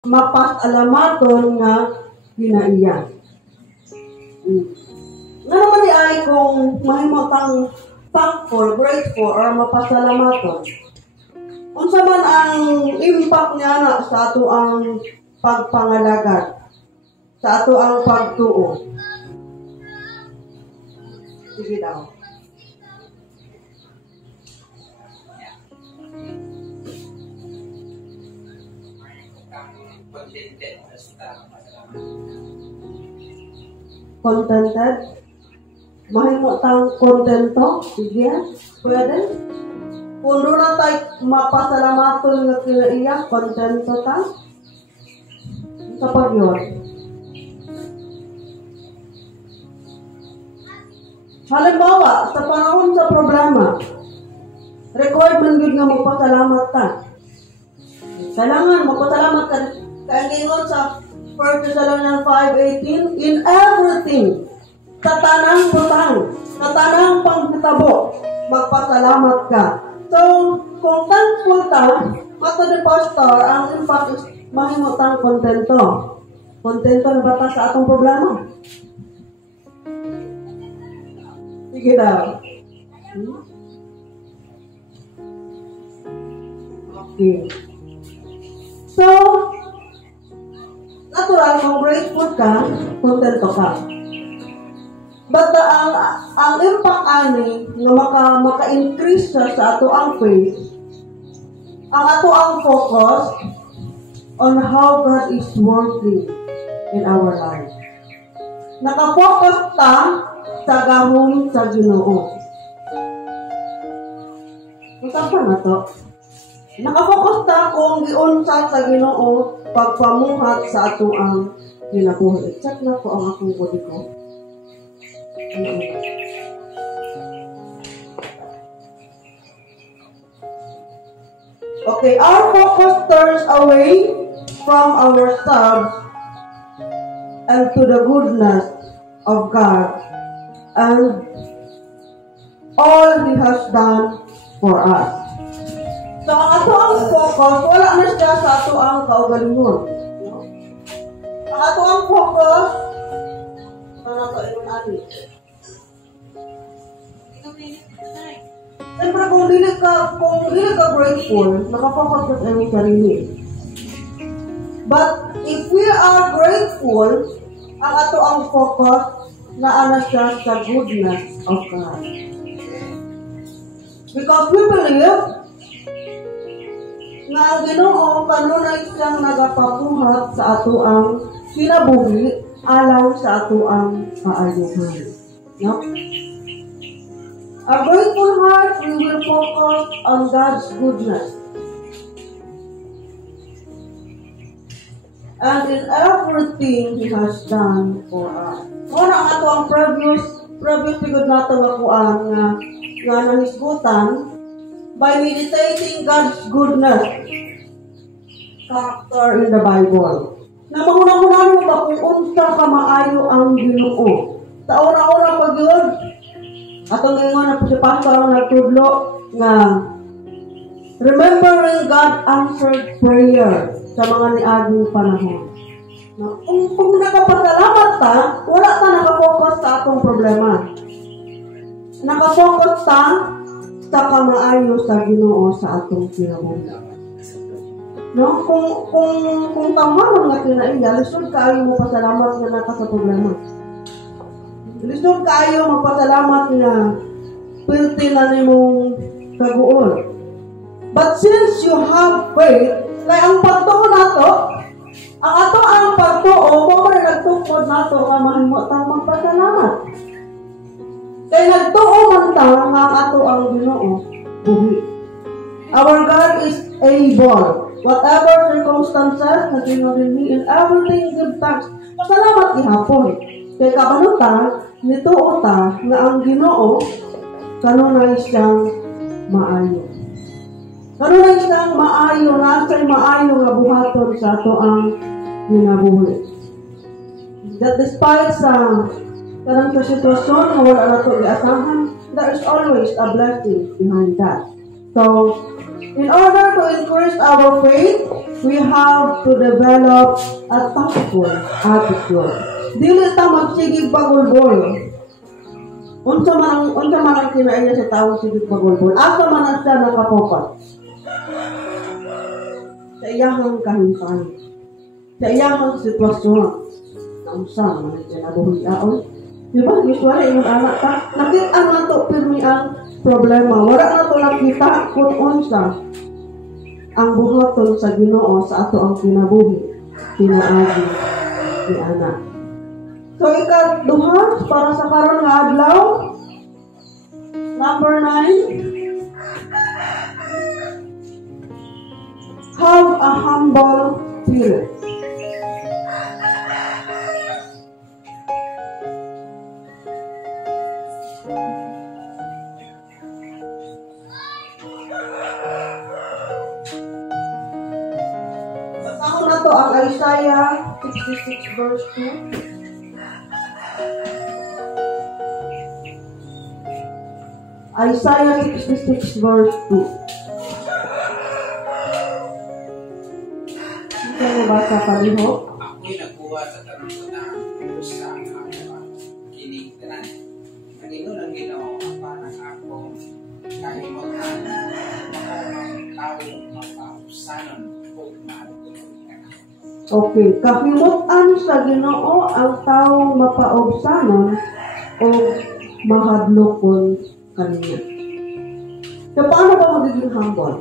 mapasalamaton nga ginaiya. Nga naman ni ay kung mahimotang thankful, grateful, or mapasalamaton. Unsa man ang impact niya na sa ato ang pagpangalagad, sa ato ang pagtuo. Sige daw. Contented? Mahimotang kontento? Sige, pwede? Kung doon na tayo mapasalamaton nga kinaiya, kontento ta? Kapag yun. Halimbawa, sa panahon sa problema, required man yun nga magpasalamat ta. Kailangan magpasalamat ka. Kaingon sa 1 Thessalonians 5:18, in everything, katanang butang, katanang pagkitabo, magpasalamat ka. So, kung thankful ka, mato ni Pastor, ang impact is mahimotang kontento. Kontento na ba ta sa atong problema? Sige daw. Okay. So, natural, kung grateful ka, kontento ka. But ang impact ani nga maka-increase sa ato ang faith, ang ato ang focus on how God is working in our life. Naka-focus ta sa gahom sa Ginoo. Unsa pa na to? Naka-focus ta kung giunsa sa Ginoo pagpamuhat sa ato ang kinabuhi. Check na ko ang akong body ko. Okay, our focus turns away from ourselves and to the goodness of God and all He has done for us. So, ang ato ang focus, wala na siya sa ato ang kaugalingon. Ang ato ang focus, ano ito, ani? Siyempre, kung dili ka grateful, nakafocus ka sa iyong sarili. But, if we are grateful, ang ato ang focus, naana siya sa goodness of God. Because we believe nga ang Ginoo kanunay siyang nagapabuhat sa ato ang kinabuhi alaw sa ato ang kaayuhan. No? A grateful heart, we will focus on God's goodness. And in everything He has done for us. Kung ang ato ang previous pigod nato akuan nga nahisgutan, by meditating God's goodness, character in the Bible. Na mahuna-huna mo ba kung unsa ka maayo ang Ginoo? Sa ora-ora pag yun, atong ingon na po si Pastor ang nagtudlo nga remembering God answered prayer sa mga niaging panahon. Na, kung nakapasalamat ta, wala ta nakafocus sa atong problema. Nakafocus ta sa kamaayo sa Ginoo sa atong kinabuhi. No, kung tamaron nga kinaiya, lisod kaayo mo pasalamat nga naka sa problema. Lisod kaayo magpasalamat nga pilti na nimong kaguol. But since you have faith, kaya ang pagtuo nato, ang ato ang pagtuo, kung mo nagtukod nato nga mahimotang magpasalamat. Kaya nagtuo man ta nga ato ang Ginoo buhi. Our God is able, whatever circumstances na ginawin in everything give thanks. Pasalamat gihapon. Kaya kabanutan, nituo ta nga ang Ginoo kanunay siyang maayo. Kanunay siyang maayo, nasa'y maayo nga buhaton sa ato ang ginabuhi. That despite sa kanang sa sitwasyon na wala na ito iasahan, there is always a blessing behind that. So, in order to increase our faith, we have to develop a thankful attitude. Dili ta magsigig bagol-bol. Unsa man ang kinaaya sa tawo sigig bagol-bol. Asa man ang siya nakapokus. Sa iyahang kahinsahan. Sa iyahang sitwasyon. Unsa man ang kinabuhiaon. Diba? Usually, yung anak ka, nakita nga to pirmi ang problema. Wala na to nakita kung unsa ang buhaton sa Ginoo sa ato ang kinabuhi. Pinaagi ni anak. So, ikaduha, para sa karon nga adlaw. Number 9. Have a humble spirit. Basahin na to ang Isaiah 66 verse 2. Isaiah 66 verse 2. Ito mo basa paliho? Ako'y nagkuha sa tanong ko na sa mga kinigdanan. Kanino lang ginawa pa ng akong kahimutan ng tawong mapausanon o maagulong ka na. Okay, kahimutan sa Ginoo ang taong mapaubsanon o mahadlokon kaniya. So, paano ba magiging humble?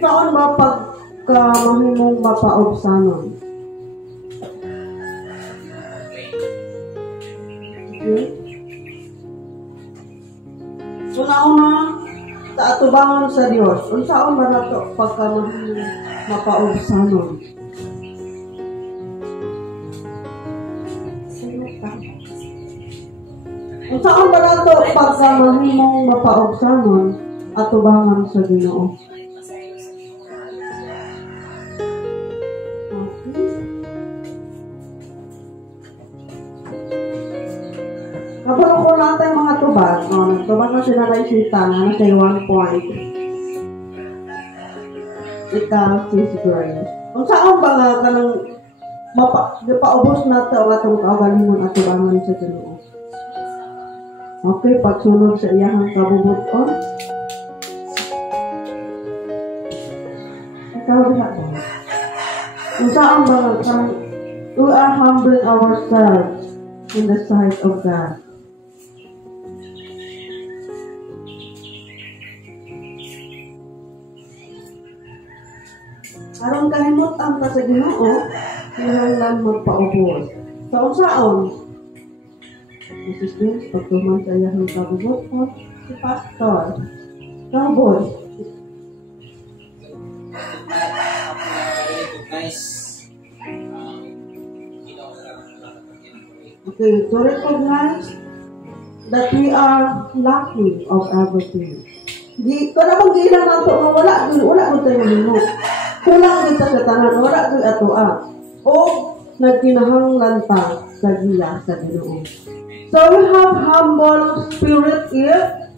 Saan ba pagka mahimong mapaubsanon? Okay. Una-una, sa atubangan sa Diyos, saan ba na ito pagka mahimong mapaubsanon? Kung saan ba nato pagka mahimong mapaubsanon at tubangan sa Ginoo? Kapag ko natin mga tubag, nagtubag na sila na isita na nasa 1 point. Ikaw, sis Grace. Kung saan ba nga kanang paubos nato ang atong kaugalingon at tubangan sa Ginoo? Okay, pagsunod sa iyahang kabubuton. Ikaw diha ba? Kung saan ba we are humbling ourselves in the sight of God. Aron kahimutan ta sa Ginoo, kinahanglan magpaubos. Sa unsaon? Mrs. Vince, pagtuman sa iyahang kabubuton, si Pastor. Kaboy. Okay, to recognize that we are lacking of everything. Di, kada bang giilang nato nga wala ko tayo mo. Kulang kita sa tanan, wala ko atoa. O nagkinahanglan ta sa giya sa Ginoo. So we have humble spirit here.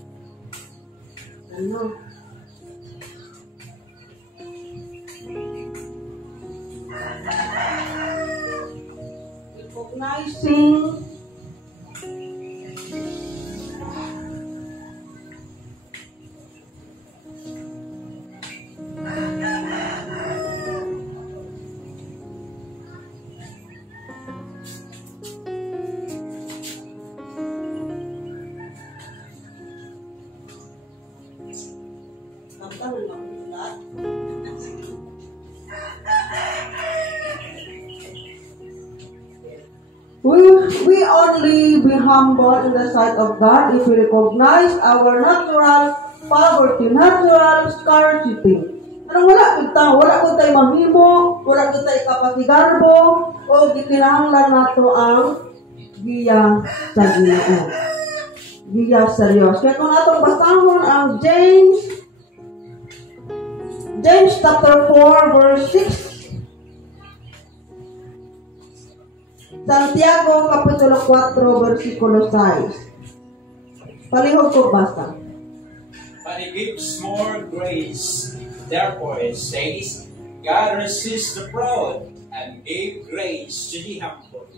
Recognizing we only be humble in the sight of God if we recognize our natural poverty, natural scarcity. Anong wala ko tayo mahimo, wala ko tayo kapatigarbo, o gikinahanglan nato ang giya sa Ginoo. Giya sa Diyos. Kaya kung atong basahon ang James chapter 4 verse 6, Santiago kapitulo 4 versikulo 6. Palihog ko basa. But he gives more grace. Therefore it says, God resists the proud and gave grace to the humble.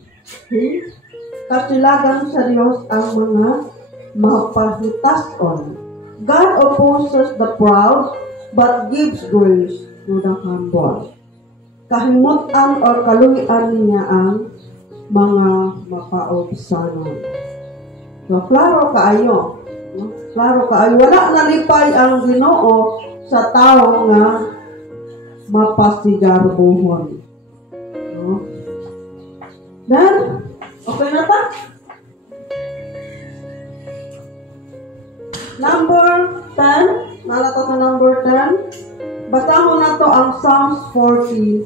Kasilagan sa Diyos ang mga mapahitason. God opposes the proud, but gives grace to the humble. Kahimutan o kaluyan niya ang mga mapaobsanon. So, klaro kaayo. Klaro kaayo. Wala nalipay ang Ginoo sa tao nga mapasigarbuhon. No? Then, okay na ta? Number 10. Nalata sa number 10. Basahon na to ang Psalms 40,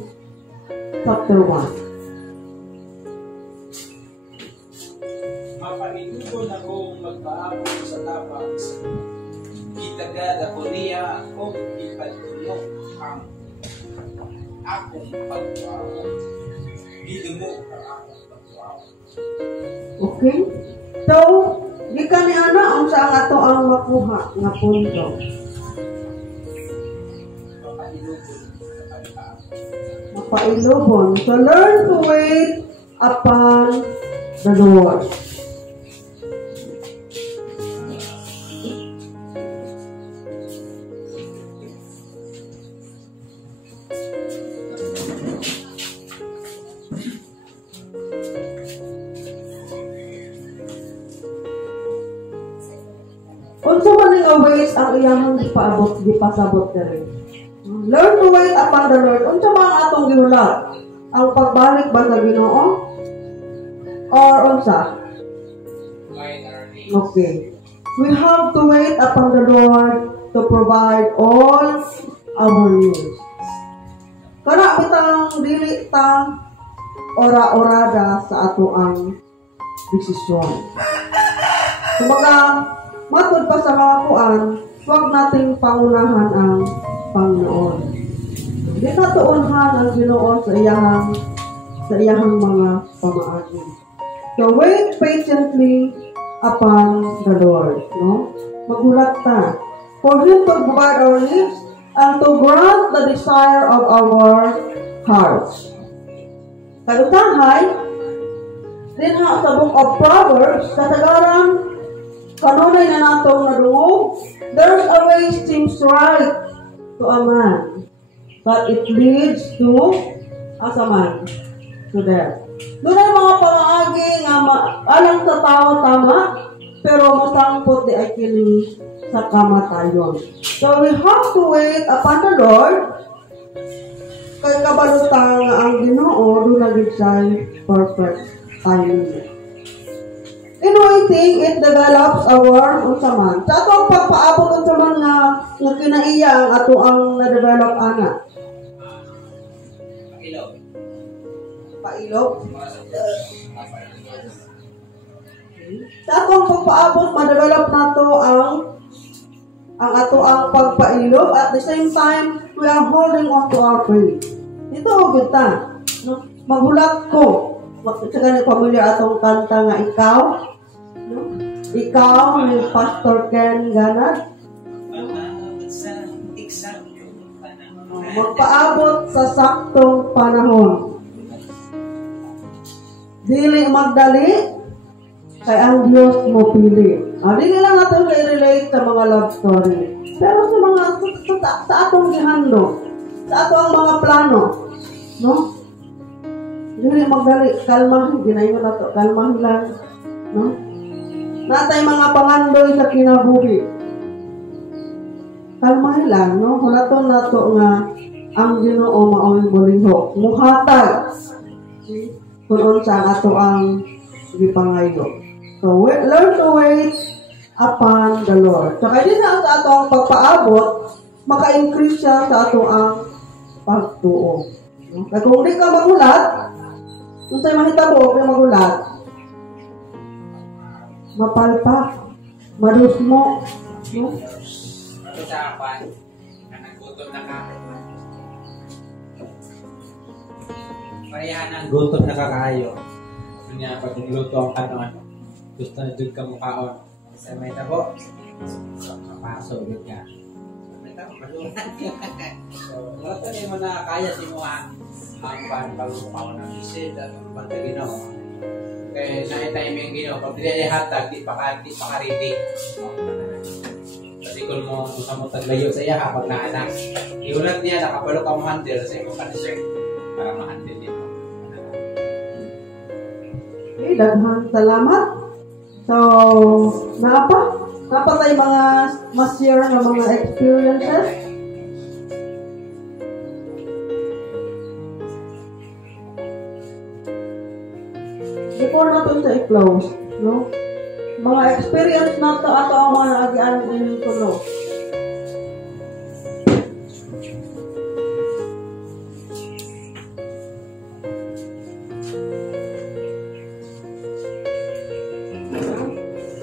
chapter 1. Mapaninugon akong magpaabot sa tapang sa kitagad ako niya o ipatulog ang akong pagpaabot. Dito mo ang akong pagpaabot. Okay? So, di kami ang saan ato ang makuha nga punto. Mapailubon. So, learn to wait upon the Lord. Unsa man ang ways ang iyang gipasabot diri. Learn to wait upon the Lord. Unsa man ang atong gihulat? Ang pagbalik ba sa Ginoo? Or unsa? Okay. We have to wait upon the Lord to provide all our needs. Kana bitang dili ta ora-orada sa ato ang desisyon. Kumbaga, matod pa sa mga kuan, huwag nating pangunahan ang Panginoon. Di natuunhan ang Ginoo sa iyahang mga pamaagi. So wait patiently upon the Lord. No? Magulat ta. For Him to provide our needs and to grant the desire of our hearts. Kalutahay, din ha sa Book of Proverbs, kasagaran kanunay na natong nadungog, there's a way seems right to a man, but it leads to as a man, to death. Doon ay mga pamaagi nga alang sa tao tama, pero masangpot di ay kini sa kamatayon. So we have to wait upon the Lord, kay kabalutang nga ang Ginoo doon na gid siya perfect timing. In waiting, it develops our unsaman. Sa ato ang pagpaabot unsaman nga kinaiya ang ato ang na-develop ana. Pailog. Sa ato ang pagpaabot, ma-develop nato ang ato ang pagpailog. At the same time, we are holding on to our faith. Ito hugid ta. Magulat ko. Sa ganit familiar atong kanta nga ikaw. No? Ikaw ni Pastor Ken Ganad. Magpaabot sa saktong panahon. Dili magdali, kay ang Diyos mo pili. Dili lang natin i-relate sa mga love story. Pero sa mga sa atong gihandlo, sa atong mga plano, no? Dili magdali, kalmahin, ginayon na to, kalmahin lang, no? Natay mga pangandoy sa kinabuhi. Kalmahin lang, no? Hulaton na to nga, ang Ginoo maong buliho. Muhatag, kung unsa ato ang gipangayo. So, learn to wait upon the Lord. So, kaya din sa ato ang pagpaabot, maka-increase siya sa ato ang pagtuo. No? Kaya kung di ka magulat, kung sa'yo mahitabo, kung magulat, mapalpak, madusmo, no? Ito sa apan, na nagutom na ka. Parehan ang gutom na kakayo. Kanya, pag nagluto ang kanon, gusto na doon ka mukhaon. Sa may tabo, kapaso, doon ka. May tabo. So, natin mo na kaya si mo ang paglupaw ng isip at ang pagkaginaw. Kaya sa timing ginaw, pag hatag, di pa ka-ready. Kasi kung mo sa mo taglayo sa iya, pag naanak, iunat niya, nakapalo ka ma-handle sa iyong concern para ma-handle niya. Okay, daghang salamat. So, napa tayo mga mas-share ng mga experiences. Before natin sa i-close, no? Mga experience na to ato ang mga naagian ng tulo.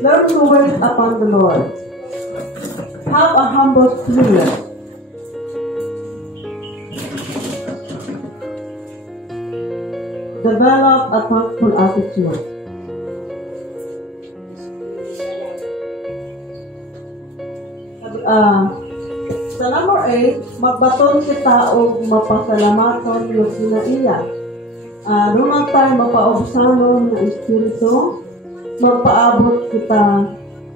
Learn to wait upon the Lord. Have a humble spirit. Develop a thankful attitude. Sa number 8, magbaton kita o mapasalamaton yung sinaiya. Doon tayo mapaobsanon ng Espiritu, magpaabot kita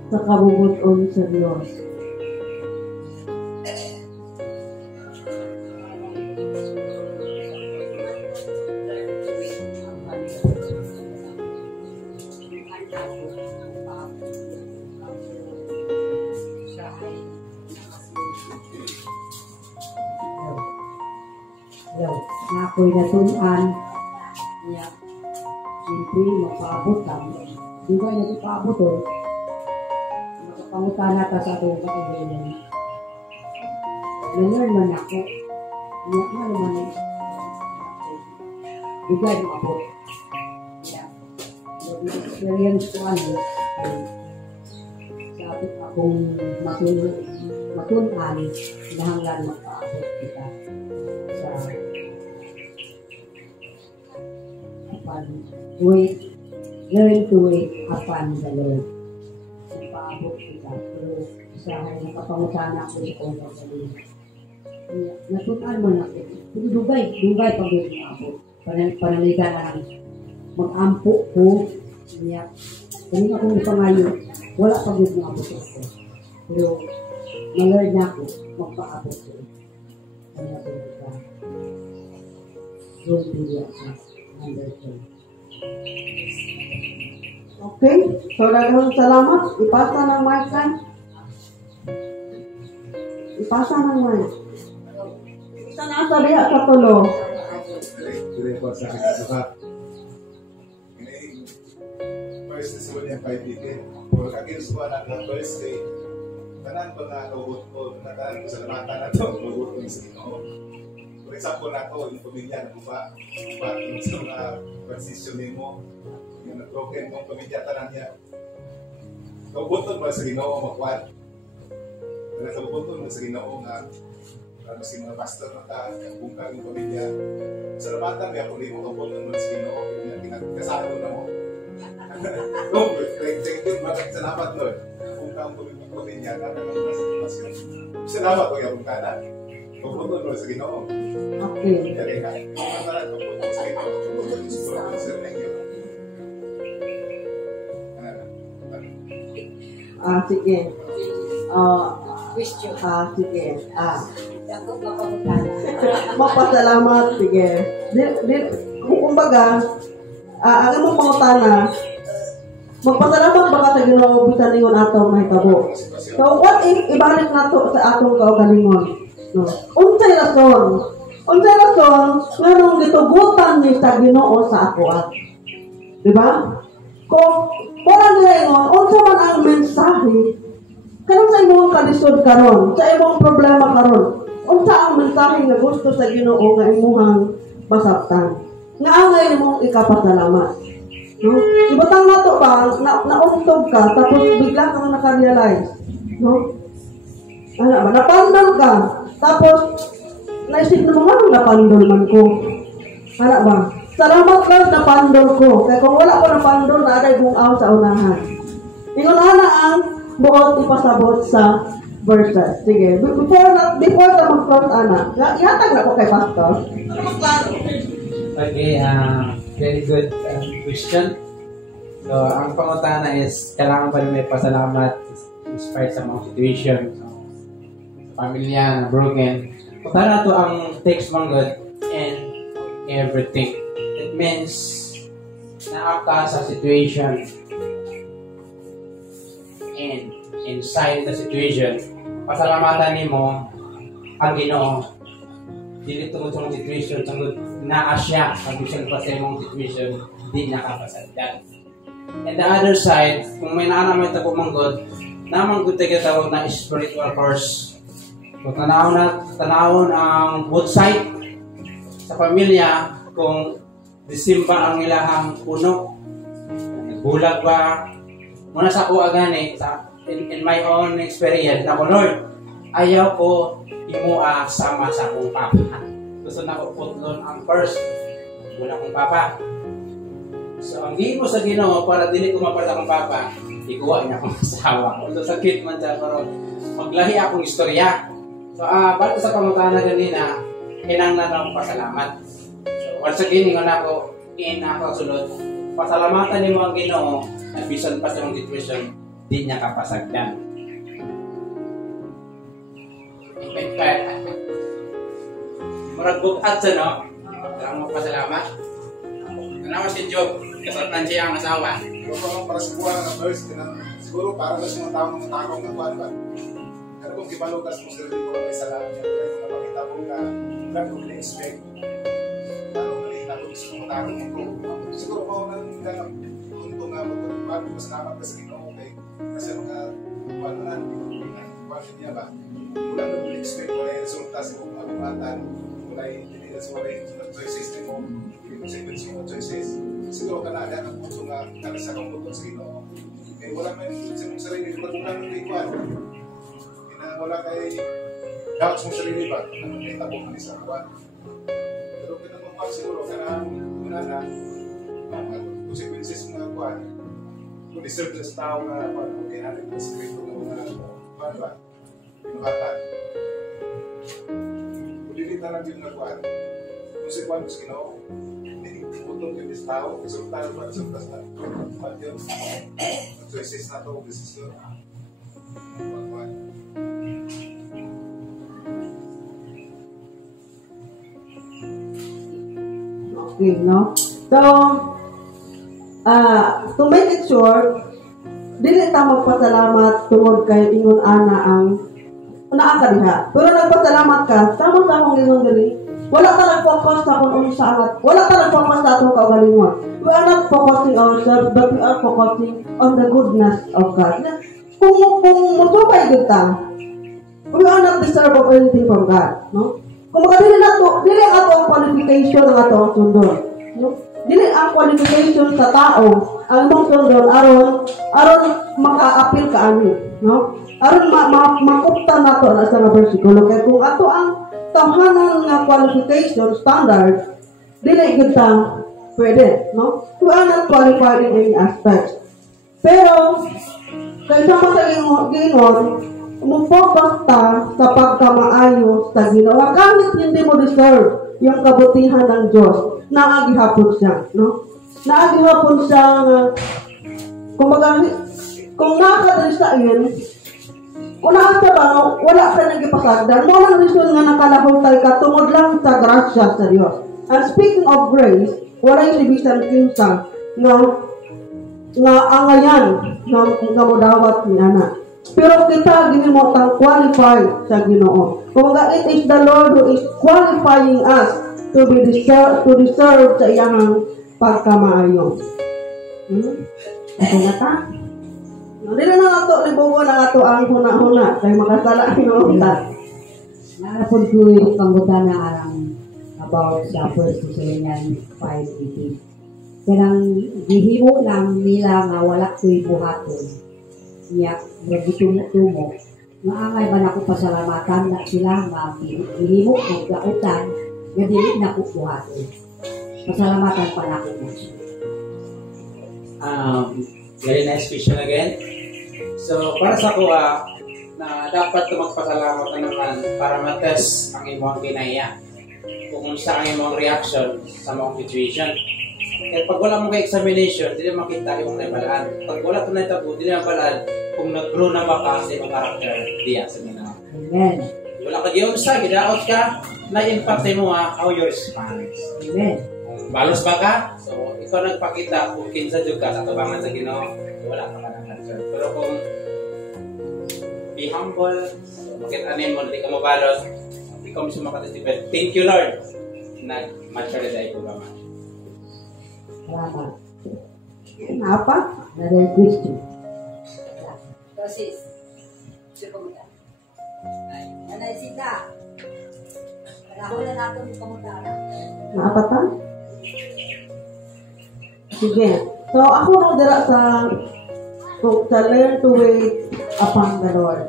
sa kabubuton sa Diyos. Na ako'y natunan niya. Siyempre, magpaabot kami. Di ba yung nagpaabot o? Makapangutan nata sa itong kaibigan. Nangyari man ako. Niya nga naman eh. Bigay yung abot. Yung experience ko ano, sabi akong matunan na hanggang magpaabot kita. Wait, learn to wait upon the Lord. Paabot kita. Pero usahay na kapangutan ako sa kong sabihin. Natutaan mo na ako. Dugay pag yung maabot. Panaligan na lang. Mag-ampo ko. Kanina akong ipangayo. Wala pag yung maabot ako. Pero na-learn na ako. Magpaabot ko. Kanina ko ito. Don't be like us. Okay, so daghang salamat. Ipasa ng mic kan. Ipasa ng mic. Isa na sa diha sa tulo. Dili ko sa kasuha. First is when yung 5 Kung against ko na ng Thursday, tanan ko na lubot ko, tanan ko sa lamatan na ito, lubot ko sa Ginoo. For example na ito, yung pamilya na buba, yung sa mga transitioning mo, yung nag-broken mong pamilya, tanan niya. Kaubuton mo sa Ginoo, makuwan. Kaya sa kaubuton mo sa Ginoo nga, ano si mga pastor na ta, yung bungkang yung pamilya. Sa lamatan, kaya kung di mo kaubuton mo sa Ginoo, yung pinagkasado na mo. No, bakit salamat Lord. Bungkang pamilya, salamat ko yung bungkana. Kaubuton mo sa Ginoo. Okay. Sige. Sige. Mapasalamat. Sige. Kumbaga, ang imong pangutana, magpasalamat ba ka sa Ginoo bisan ingon ato mahitabo. So, what if ibalik nato sa atong kaugalingon? No. Unsay rason nga nung gitugutan ni sa Ginoo sa ako at. Diba? Kung wala nila ingon, unsa man ang mensahe, kanang sa imong kalisod karon, sa imong problema karon, unsa ang mensahe nga gusto sa Ginoo nga imong masabtan. Nga angay imong ikapasalamat. No? Ibutang nato ba, nauntog ka, tapos bigla kang naka-realize. No? Napandol ka, tapos naisip na mga napandol man ko. Ba? Salamat ka napandol ko. Kaya kung wala ko napandol, naaday buong aw sa unahan. Ingon ana ang buot ipasabot sa verses. Sige, before na mag-close, Ana, ihatag na ko kay Pastor. Ano mas klaro? Okay, very good question. So, ang pangutana is, kailangan pa rin may pasalamat despite sa mga situation. So, sa pamilya na broken. Pagkala to ang text mong good and everything. It means na ka sa situation and inside the situation, pasalamatan mo ang Ginoo. Dili tungod sa situation, tungod na asya ang bisan pa sa imong situation, di nakapasagdan. And the other side, kung may naanamay ito pumanggod, namang good tayo tawag na spiritual course. So, tanawon ang both side sa pamilya, kung disimba ang ilahang puno, nagbulag ba, muna sa ko agani, in my own experience, na ko, Lord, ayaw ko imua sama sa akong papa. Gusto na ko putlon ang first, wala akong papa. So, ang gino sa Ginoo para dili ko maparta akong papa, ikuha niya akong asawa. Although sakit man siya, pero maglahi akong istorya. So, bago sa pangutana ganina, kinanglan akong pasalamat. So, once again, ingon ako, sulod, pasalamatan niyo ang Ginoo, na bisan pa sa mga situation, di niya kapasagdan. In fact, murag bukat sa no, kailangan mo pasalamat. Kailangan si Job, kasatan siya ang asawa. Para sa buwan ng verse, siguro para sa mga taong matakong na buwan ba? Pero kung kibalugas mo sila dito ay salamat niya, kaya kung napakita mo na wala kong na-expect, lalo na gusto mo tarong mo. Siguro ko na punto nga bago masalamat ka sa Ginoo, okay? Kasi mga buwan na buwan niya ba? Wala kong na-expect, wala yung resulta sa mga pagmatan, wala yung choices mo, consequence mo choices. Siguro ka na ang punto nga sa kong punto sa Ginoo. Eh wala man sa mong sarili, wala man kay Juan. Wala kay doubts mong sarili ba? May tabong ka ni sa Juan. Pero pinagmamahal siguro ka na wala na consequences mga Juan. Kung deserve na sa tao na Juan, kaya natin na sekreto na mga Juan ba? Pinukatan. Kung dilita lang yung na Juan, kung si Juan gusto Ginoo, utong yung tao, resultado ba sa tas na but yun, choices na ito, decision okay, no? So, to make it short, dili ta magpasalamat tungod kay ingon ana ang naakadiha. Pero nagpasalamat ka, tama sa akong ingon dili. Wala ka nag-focus sa kung ano sa angat. Wala ka nag-focus sa atong kaugalingon. We are not focusing ourselves, but we are focusing on the goodness of God. Kung musubay kita, we are not deserve of anything from God. No? Kung makadili na ito, dili ang ato ang qualification ng ato ang sundon. No? Dili ang qualification sa tao, ang itong sundon, aron maka-appeal ka amin. No? Aron makuptan na ito na sa versikulo. Kaya kung ato ang tawhanan nga qualification standard, dili kita pwede, no? We are not qualified in any aspect. Pero, kaysa pa sa Gingon, focus ta sa pagkamaayo sa Ginoo. Kahit hindi mo deserve yung kabutihan ng Diyos, naagihapon siya, no? Naagihapon siya, kung nakakadrisain, una sa ba, wala ka nang ipasagdan. Mo lang reason nga nakalahutay ka, tungod lang sa grasya sa Diyos. And speaking of grace, wala yung ibisan kinsa nga angayan nga modawat ni Ana. Pero kita ginimotang qualified sa Ginoo. Kung it is the Lord who is qualifying us to deserve sa iyang pagkamaayo. Ito na ta? Hindi na ato libugo na ato ang huna-huna kay makasala ang utak. Narapod ko yung panggutan na arang about sa 1 Thessalonians 5:18. Kanang gihimo lang nila nga wala ko'y buhaton. Niya, nagitumo-tumo. Maangay ba na ko pasalamatan na sila nga gihimo o gautan nga dili na ko buhaton. Pasalamatan pa na ko na siya. Very nice question again. So, para sa ko, na dapat magpasalamat ka naman para matest ang imong kinaya. Kung sa ang imong reaction sa mong situation. Kaya pag wala mong examination, hindi makita yung nabalaan. Pag wala ito na ito, hindi nabalaan kung nag-grow na ba ka sa imong character diya sa minaw. Amen. Wala ka giyumsa, gidaot ka, na-impact mo how you respond. Amen. Balos ba ka? So, ikaw nagpakita kung kinsa dyan ka sa tubangan sa Ginoo, wala ka pa ng concern. Pero kung be humble, so, makita mo, hindi ka mabalos, hindi ka mismo makatitipid. Thank you, Lord. Nag-mature na dahil ko ba man. Salamat. Apa? Another question. Dosis. Sikomutan. Nanay Sita. Panahon na natin yung pamutara. Apa ta? Sige. So, ako no dira sa learn to wait upon the Lord.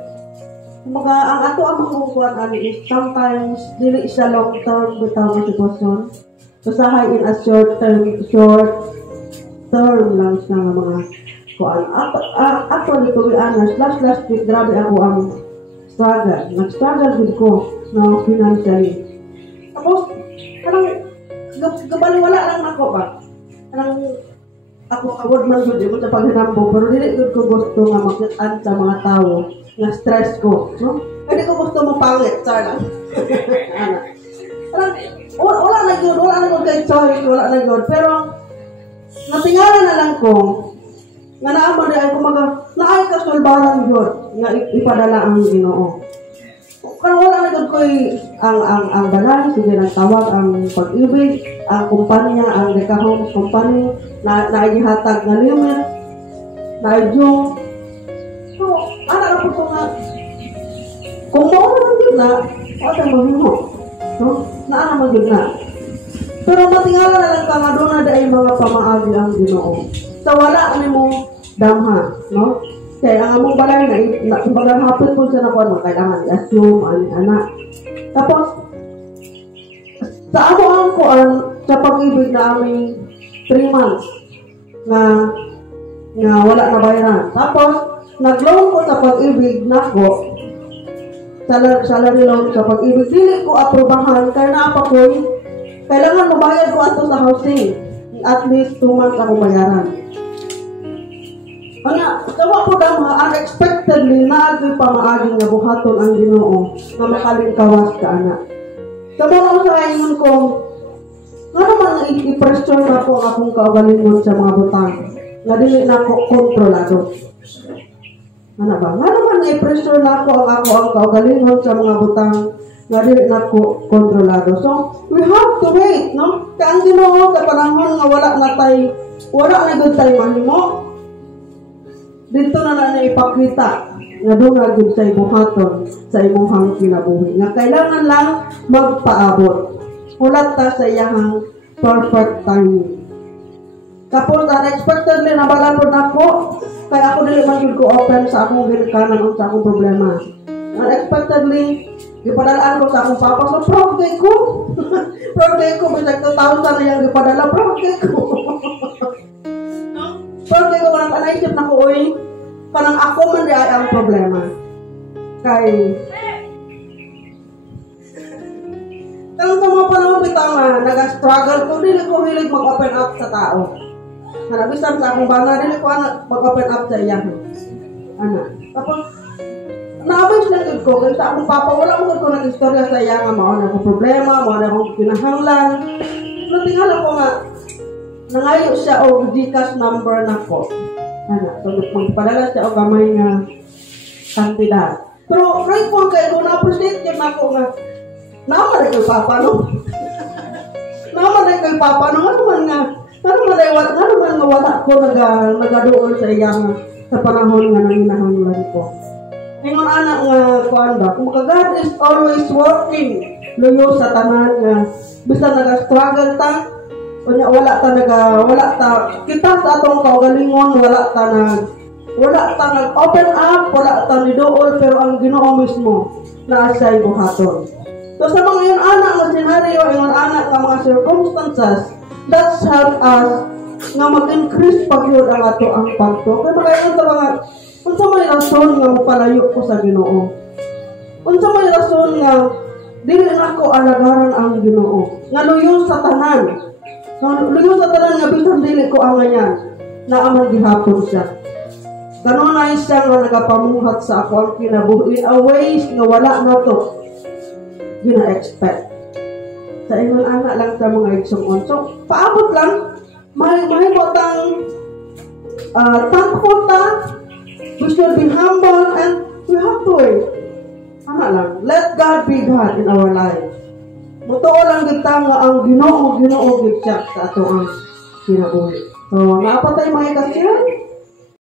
Kumbaga, ang ato ang makukuhan ani is sometimes dili siya long term bitaw nga sitwasyon. Usahay in a short term lang siya nga mga kuan. Actually, to be honest, last week, grabe ako ang struggle. Nag-struggle din ko no, financially. Tapos, parang gabaliwala lang ako ba? Parang ako award man gud ko sa paghinambog, pero dili gud ko gusto nga makit-an sa mga tao nga stress ko, no? Hindi ko gusto mo pangit, sana. Wala na gud kay sorry, wala na gud. Pero natingala na lang ko nga naamo di ay kumaga naay kasulbaran gud nga ipadala ang Ginoo. Kung wala na gud koy ang dalan sige nang tawag ang pag-ibig, ang kumpanya, ang Deka Homes Company na naihatag nga limit na yung so ana ra po nga kung mo na gud na wala mo himo no naa man gud na pero matingala na lang ka nga doon na dahil mga pamaagi ang Ginoo so wala ni mo damha no kaya ang among balay na kumbaga hapon po siya na kuan kailangan i-assume anak tapos sa ako ang kuan sa pag-ibig na aming 3 months na wala na bayaran. Tapos, nag-loan ko sa pag-ibig na ko, salary loan sa pag-ibig, dili ko aprobahan, kaya naapa ko, kailangan mabayad ko ato sa housing. At least 2 months ako bayaran. Kaya, sawa ko na mga unexpectedly, naagay pa maaging nga buhaton ang Ginoo na makalingkawas ka anak. Sa mga sa ingon ko, nga naman i-pressure na ako ang akong kaugalingon sa mga butang na dili na ako kontrolado. Ano ba? Nga naman i-pressure na ako ang kaugalingon sa mga butang na dili na ako kontrolado. So, we have to wait, no? Kaya ang Ginoo sa panahon nga wala na gud tayo mahimo. Dito na ipakita nga doon na gud sa ibuhaton sa imong kinabuhi. Nga kailangan lang magpaabot. Ulat ta sa iyang perfect timing. Tapos, unexpectedly, nabalan po na ko, kaya ako dili man ko open sa akong ginikanan o sa akong problema. Unexpectedly, ipadalaan ko sa akong papa, so proud kay ko. Proud kay ko, bisag 2,000 na yung ipadala, proud kay ko. Proud kay ko, manang panaisip na ko, uy, parang ako man di ay ang problema. Kay, Kung sa mga panahon bitama, nag-struggle ko, dili ko hilig mag-open up sa tao. Hanabisan sa akong bana, dili ko mag-open up sa iya. Tapos, na-abis lang yun ko, kasi sa akong papa, wala mo ko nag-istorya sa iya nga, mauna akong problema, mauna akong kinahanglan. Natingala ko nga, nangayo siya o Gcash number na ko. So, magpadala siya o gamay nga kantidad. Pero, grateful kayo, na-appreciate yun ako nga, naman ay kay Papa, no? Naman ay kay Papa, no? Ano man nga wala ko nagadoon sa iyang sa panahon nga nanginahanglan ko. Ngayon, anak nga, kuhan ba? Kung God is always working, luyo sa tanan nga, bisa nag-struggle ta, wala ta, kita sa atong kaugalingon, wala ta nag-open up, wala ta nidool, pero ang Ginoo mismo, na siya'y buhaton. So sa mga yun anak na senaryo, yung anak ng mga circumstances, that's help us nga mag-increase pag yun ang ato ang pagto. Kaya mga yun sa mga Unsa may rason nga mopalayo ko sa Ginoo? Unsa may rason nga dili na ko alagaran ang Ginoo? Nga luyo sa tanan. Luyo sa tanan nga bisan dili ko angayan na amang gihapon siya. Ganon na siya nga nagapamuhat sa ako ang kinabuhi a ways nga wala na to. Gina-expect. Sa ingon anak lang sa mga igsoon. So, paabot lang, may botang thankful ta, we should be humble, and we have to wait. Anak lang, let God be God in our life. Mutuo lang kita nga ang Ginoo gid siya sa ato ang kinabuhi. So, napatay mga kasyan?